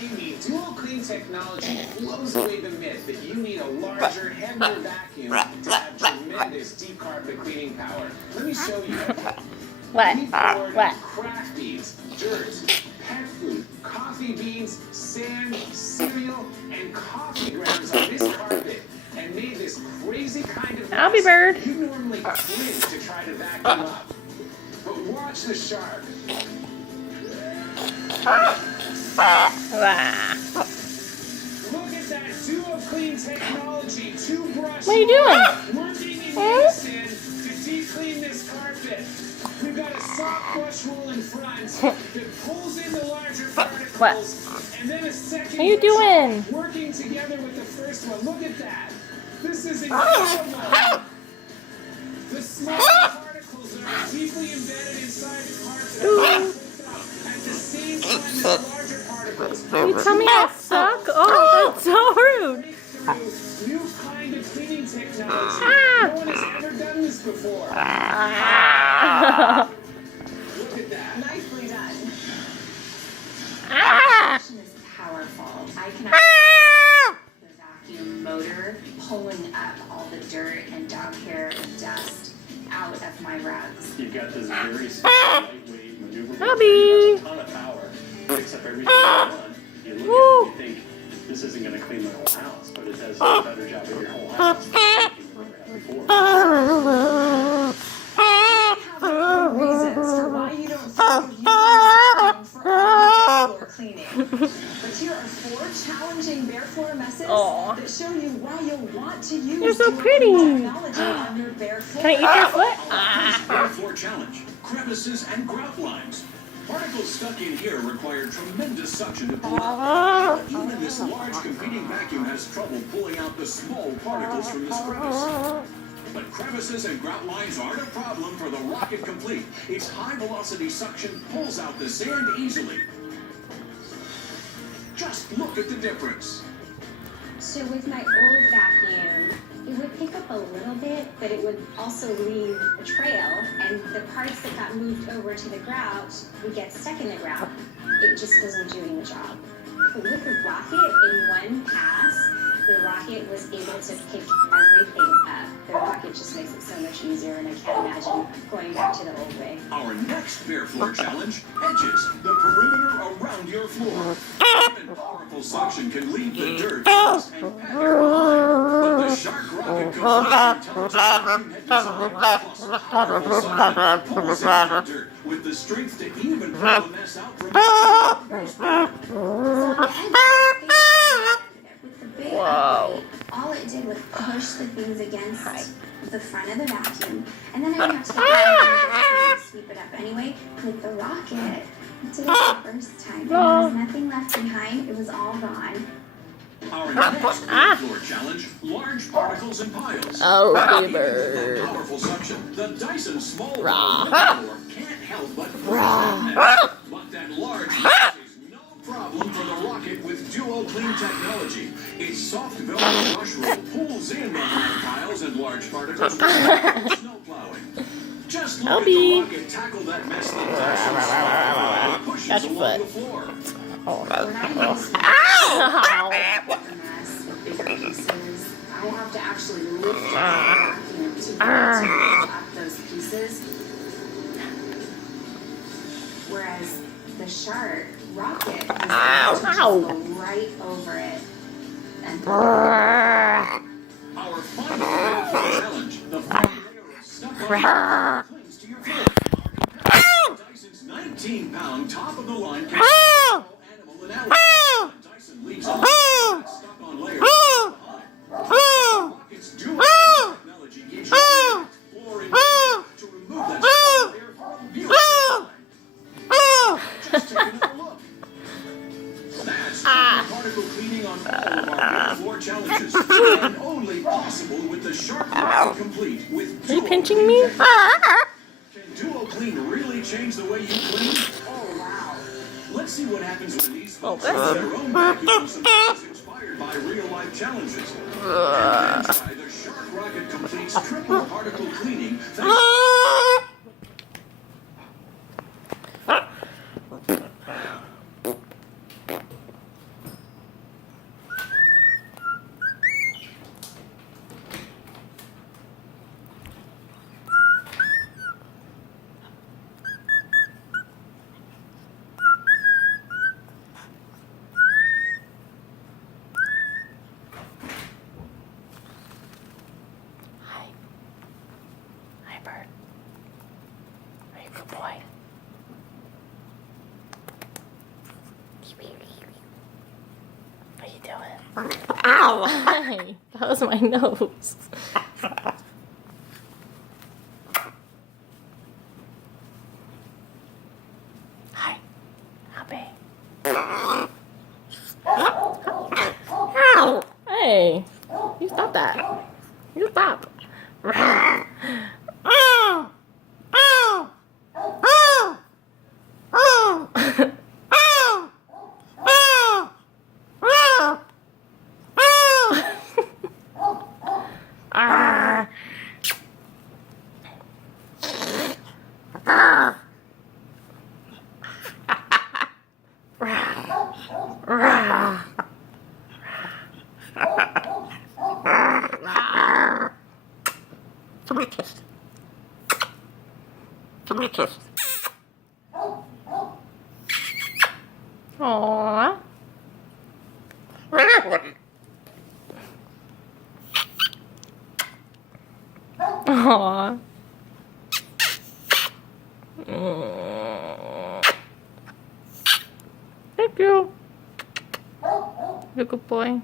Amy, dual clean technology blows away the myth that you need a larger, heavier vacuum to have tremendous deep carpet cleaning power. Let me show you. What? We poured What? craft beans, dirt, pet food, coffee beans, sand, cereal, and coffee grounds on this carpet and made this crazy kind of Albie Bird. you normally cringe to try to vacuum up. But watch the shark. Wow. Look at that duo clean technology. Two brushes What are you doing? working in unison to deep clean this carpet. We've got a soft brush roll in front that pulls in the larger particles. What? And then a second What are you doing? working together with the first one. Look at that. This is incredible. The small particles are deeply embedded inside the carpet. At the same time as the larger particles. You tell me I suck? Oh, that's so rude. New kind of cleaning technology. Ah. No one has ever done this before. Ah. Look at that. Nicely done. Ah. This is powerful. I can Ah. the vacuum motor pulling up all the dirt and dog hair and dust out of my rugs. You've got this very lightweight maneuverable Albie. a ton of power. Picks up everything you want. You look at it and you think this isn't going to clean my whole house, but it does a better job of your whole house than you've ever had before. I have reasons for why you don't think of using this for floor cleaning. But here are 4 challenging bare floor messes Aw. that show you why you'll want to use You're so dual pretty. technology on your bare floor. Can I eat your foot? First bare floor challenge, crevices and grout lines. Particles stuck in here require tremendous suction to pull out. But even this large competing vacuum has trouble pulling out the small particles from this crevice. But crevices and grout lines aren't a problem for the Rocket Complete. Its high-velocity suction pulls out the sand easily. Just look at the difference. So with my old vacuum, it would pick up a little bit, but it would also leave a trail, and the parts that got moved over to the grout would get stuck in the grout. It just wasn't doing the job. But with the Rocket, in one pass, the Rocket was able to pick everything up. The Rocket just makes it so much easier, and I can't imagine going back to the old way. Our next bare floor challenge, edges, the perimeter around your floor. Even powerful suction can leave the dirt, dust, and pack it behind. But the Shark Rocket Complete vacuum had designed plus powerful suction pulls in the dirt with the strength to even pull the mess out from With the big Whoa. upright, all it did was push the things against the front of the vacuum, and then I would have to get to sweep it up anyway. With the Rocket, I did it the first time, and there was nothing left behind. It was all gone. Our next bare floor challenge, large particles and piles. Albie Even with Bird. that powerful suction, the Dyson small blower Rah. floor can't help but push that mess. But that large mess is no problem for the Rocket with Duo Clean technology. Its soft velvet brush roll pulls in the hard piles and large particles for snow plowing. Just look Albie. at the Rocket tackle that mess the Dyson small blower pushes That's along foot. the floor. When I use the Ow. mess with bigger pieces, I have to actually lift the vacuum to be able to lift up those pieces. Whereas the Shark Rocket is able to just Ow. go right over it. And Our final bare floor challenge, the final layer of stuck-on clings to your floor. Dyson's 19-pound top-of-the-line animal analysis. Dyson leaves a stuck-on layer behind. Rocket's dual technology gives you floor and to remove that stuck-on layer from beautiful. Just take another look. That's particle cleaning on all of our bare floor challenges, and only possible with the Shark Rocket Complete with Are you Duo pinching Clean me? technology. Can Duo Clean really change the way you clean? oh wow. Let's see what happens when these folks that's use their own vacuum solutions inspired by real-life challenges. And then try the Shark Rocket Complete's triple particle cleaning thanks Albie Bird. Are you a good boy? What are you doing? Ow! Hi. That was my nose. Hi. Albie. Hey. You stop that. You stop. Somebody kissed. Somebody kissed. Aww. Aww. Thank you. You're a good boy.